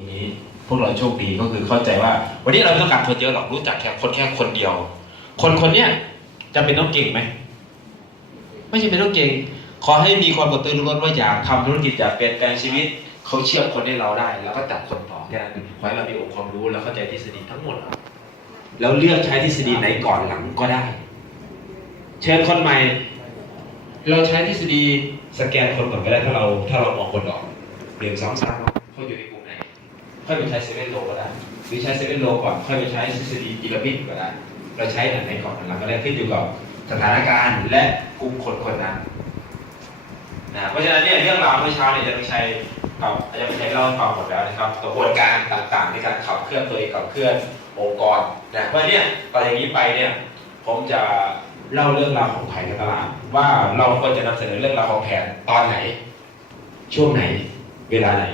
ตรงนี้พวกเราโชคดีก็คือเข้าใจว่าวันนี้เราไม่ต้องการคนเยอะหรอกรู้จักแค่คนเดียวคนเนี้ยจำเป็นต้องเก่งไหมไม่จำเป็นต้องเก่งขอให้มีความกระตือรือร้นว่าอยากทำธุรกิจอยากเปลี่ยนแปลงชีวิตเขาเชื่อคนให้เราได้แล้วก็จับคนต่อแค่นั้นขอให้เรามีองค์ความรู้แล้วเข้าใจทฤษฎีทั้งหมดแล้วเลือกใช้ทฤษฎีไหนก่อนหลังก็ได้เชิญคนใหม่เราใช้ทฤษฎีสแกนคนก่อนก็ได้ถ้าเรามองคนออกเรียนซ้ำๆเขาอยู่ในกลุ่มไหนค่อยไปใช้เซเว่นโลก็ได้หรือใช้เซเว่นโลก่อนค่อยไปใช้ทฤษฎีพีระมิดก็ได้เราใช้อันไหนก่อนหลังก็ได้ขึ้นอยู่กับสถานการณ์และกลุ่มคนนั้นนะเพราะฉะนั้นเนี่ยเรื่องราวเมื่อเช้าเนี่ยจะต้องใช้เล่าให้ฟังหมดแล้วนะครับกระบวนการต่างๆในการขับเคลื่อนตัวเองขับเคลื่อนองค์กรนะเพราะเนี่ยต่อจากนี้ไปเนี่ยผมจะเล่าเรื่องราวของแผนการตลาดว่าเราควรจะนำเสนอเรื่องราวของแผนตอนไหนช่วงไหนเวลาไหน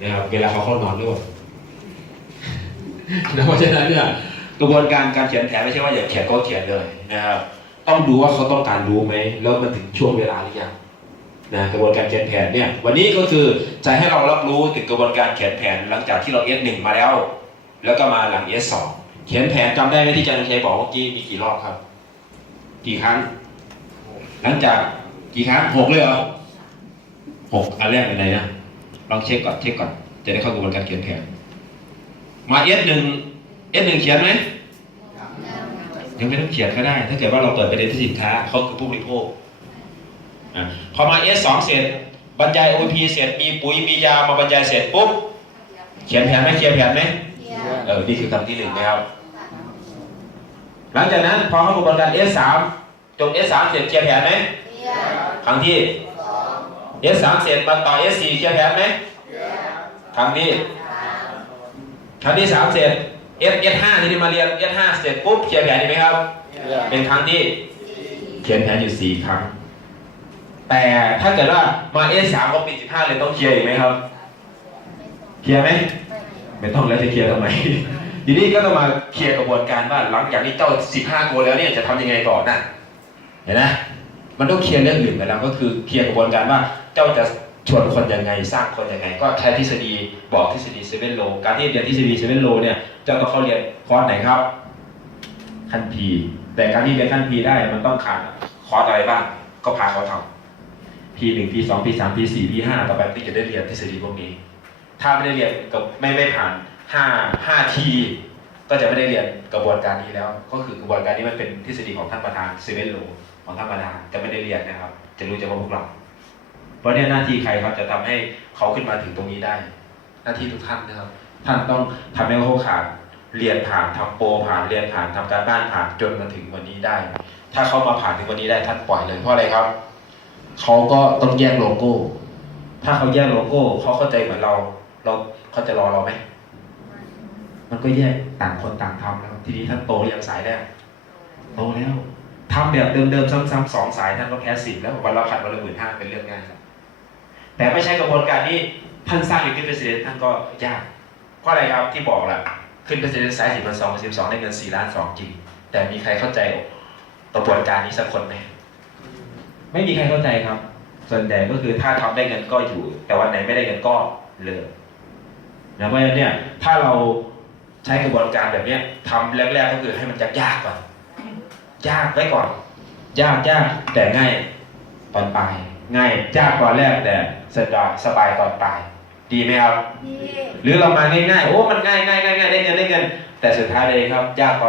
นะครับเวลาเขาเข้านอนด้วยเพราะฉะนั้นเนี่ยกระบวนการเขียนแผนไม่ใช่ว่าอยากเขียนก็เขียนเลยนะครับต้องดูว่าเขาต้องการรู้ไหมแล้วมันถึงช่วงเวลาหรือยังนะกระบวนการเขียนแผนเนี่ยวันนี้ก็คือจะให้เรารับรู้ถึงกระบวนการเขียนแผนหลังจากที่เรา S1 มาแล้วก็มาหลัง S2 เขียนแผนจำได้ไหมที่อาจารย์ชัยบอกเมื่อกี้มีกี่รอบครับกี่ครั้งหลังจากกี่ครั้ง6เลยเหรอ6อันแรกเป็นไงนะลองเช็คก่อนจะได้เข้ากระบวนการเขียนแผนมา S1 เขียนไหมยังไม่ต้องเขียนก็ได้ถ้าเกิดว่าเราเปิดประเด็นที่สินค้าเขาคือผู้บริโภคพอมา S2 เสร็จบรรยาย OP เสร็จมีปุ๋ยมียามาบรรยายเสร็จปุ๊บเขียนแผนไหมนี่คือคำที่1นะครับหลังจากนั้นพอเข้ากระบวนการ S3 จบ S3 เสร็จเขียนแผนไหมครั้งที่ S3 เสร็จมาต่อ S4 เขียนแผนไหมครั้งที่3เสร็จS5 ที่มาเรียน S5 เสร็จปุ๊บเขียนแผนดีไหมครับเป็นครั้งที่เขียนแผนอยู่4ครั้งแต่ถ้าเกิดว่ามา S3 ก็ปิด15เลยต้องเคลียร์อีกไหมครับเคลียร์ไหมไม่ต้องแล้วจะเคลียร์ทำไมทีนี้ก็ต้องมาเคลียร์กระบวนการว่าหลังจากนี้เจ้า15โกแล้วเนี่ยจะทำยังไงต่อนะเห็นไหมมันต้องเคลียร์เรื่องอื่นไปแล้วก็คือเคลียร์กระบวนการว่าเจ้าจะชวนคนยังไงสร้างคนยังไงก็ใช้ทฤษฎีบอกทฤษฎี7 โลการที่เรียนทฤษฎี7 โลเนี่ยเจ้าต้องเข้าเรียนคอร์สไหนครับขั้น P แต่การที่เรียนขั้น P ได้มันต้องขาดคอร์สอะไรบ้างก็พาเขาทำ P1 P2 P3 P4 P5 ต่อไปที่จะได้เรียนทฤษฎีพวกนี้ถ้าไม่ได้เรียนก็ไม่ผ่าน5 ทีก็จะไม่ได้เรียนกระบวนการนี้แล้วก็คือกระบวนการนี้มันเป็นทฤษฎีของท่านประธาน7 โลของท่านประธานจะไม่ได้เรียนนะครับจะรู้เฉพาะพวกเราเพราะเนี่ยหน้าที่ใครครับจะทำให้เขาขึ้นมาถึงตรงนี้ได้หน้าที่ทุกท่านนะครับท่านต้องทำให้เขาขาดเรียนผ่านทำโปรผ่านเรียนผ่านทำการบ้านผ่านจนมาถึงวันนี้ได้ถ้าเขามาผ่านถึงวันนี้ได้ท่านปล่อยเลยเพราะอะไรครับเขาก็ต้องแยกโลโก้ถ้าเขาแยกโลโก้เขาเข้าใจเหมือนเราเขาจะรอเราไหมมันก็แยกต่างคนต่างทำแล้วทีนี้ท่านโตอย่างสายแรกโตแล้วทำแบบเดิมๆซ้ำๆ2 สายท่านก็แพ้10แล้ววันละพันวันละ15,000เป็นเรื่องง่ายแต่ไม่ใช่กระบวนการนี้ท่านสร้างอยู่ขึ้นเป็นเซนท่านก็ยากเพราะอะไรครับที่บอกแหละขึ้นเป็นเซนสาย10,212ได้เงิน4 ล้าน 2จริงแต่มีใครเข้าใจกระบวนการนี้สักคนไหมไม่มีใครเข้าใจครับส่วนใหญ่ก็คือถ้าทำได้เงินก็อยู่แต่วันไหนไม่ได้เงินก็เลิกนะเพราะฉะนั้นเนี่ยถ้าเราใช้กระบวนการแบบนี้ทำแรกๆก็คือให้มันยากก่อนยากไว้ก่อนยากแต่ง่ายตอนปลายง่ายยากตอนแรกแต่สบายตอนปลายดีไหมครับดีหรือเรามาง่ายๆโอ้มันง่ายได้เงินแต่สุดท้ายเลยครับยากต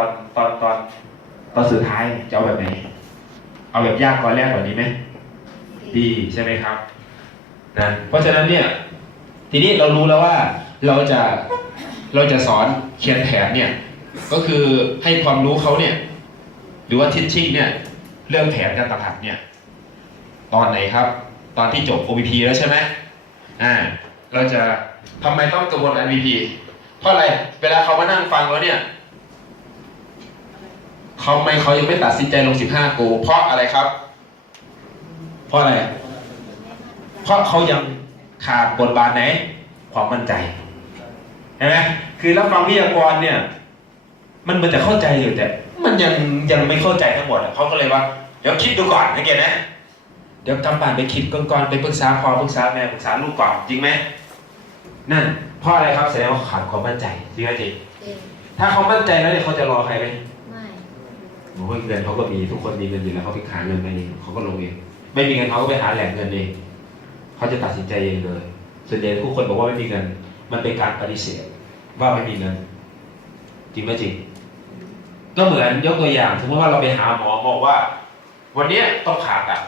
อนสุดท้ายจะเอาแบบไหนเอาแบบยากตอนแรกกว่านี้ไหมดีใช่ไหมครับนะเพราะฉะนั้นเนี่ยทีนี้เรารู้แล้วว่าเราจะสอนเขียนแผนเนี่ยก็คือให้ความรู้เขาเนี่ยหรือว่าทิชชิ่งเนี่ยเรื่องแผนการตลาดเนี่ยตอนไหนครับตอนที่จบ OPP แล้วใช่ไหมเราจะทำไมต้องกระบวนการ OPP เพราะอะไรเวลาเขามานั่งฟังแล้วเนี่ยเขายังไม่ตัดสินใจลง15โกเพราะอะไรครับเพราะอะไรเพราะเขายังขาดบทบาทไหนความมั่นใจเห็นไหมคือรับฟังวิทยากรเนี่ยมันจะเข้าใจอยู่แต่มันยังไม่เข้าใจทั้งหมดเขาก็เลยว่าเดี๋ยวคิดดูก่อนนะเกศนะเดี๋ยวกำปั่นไปคิดก่อนไปปรึกษาพ่อปรึกษาแม่ปรึกษาลูกก่อนจริงไหม นั่นเพราะอะไรครับแสดงว่าขาดความมั่นใจจริงไหมจริง เอง ถ้าเขามั่นใจแล้วเนี่ยเขาจะรอใครไหม ไม่ โอ้ยเงินเขาก็มีทุกคนมีเงินอยู่แล้วเขาไปหาเงินมาเองเขาก็ลงเองไม่มีเงินเขาก็ไปหาแหล่งเงินเองเขาจะตัดสินใจเองเลยส่วนใหญ่ทุกคนบอกว่าไม่มีเงินมันเป็นการปฏิเสธว่าไม่มีเงินจริงไหมจริงก็เหมือนยกตัวอย่างสมมติว่าเราไปหาหมอบอกว่า วันนี้ต้องผ่าตัด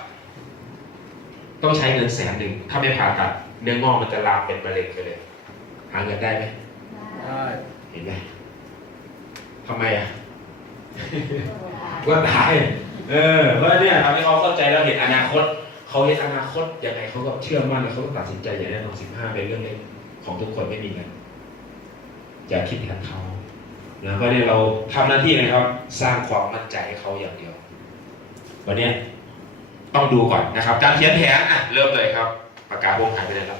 ต้องใช้เงิน100,000ถ้าไม่ผ่าตัดเนื้องอกมันจะลามเป็นมะเร็งไปเลยหาเงินได้ไหม ได้ เห็นไหมทำไมอ่ะ ว่าตายเพราะเนี่ยทำให้เขาเข้าใจแล้วเห็นอนาคตเขาเห็นอนาคตยังไงเขาก็เชื่อมั่นแล้วเขาก็ตัดสินใจอย่างแน่นอน15เป็นเรื่องเล็กของทุกคนไม่มีเงินอย่าคิดแทนเขานะเพราะเนี่ยเราทำหน้าที่นะครับ สร้างความมั่นใจให้เขาอย่างเดียววันนี้ต้องดูก่อนนะครับ การเขียนแผนเริ่มเลยครับปากกาวงหายไปเลยครับ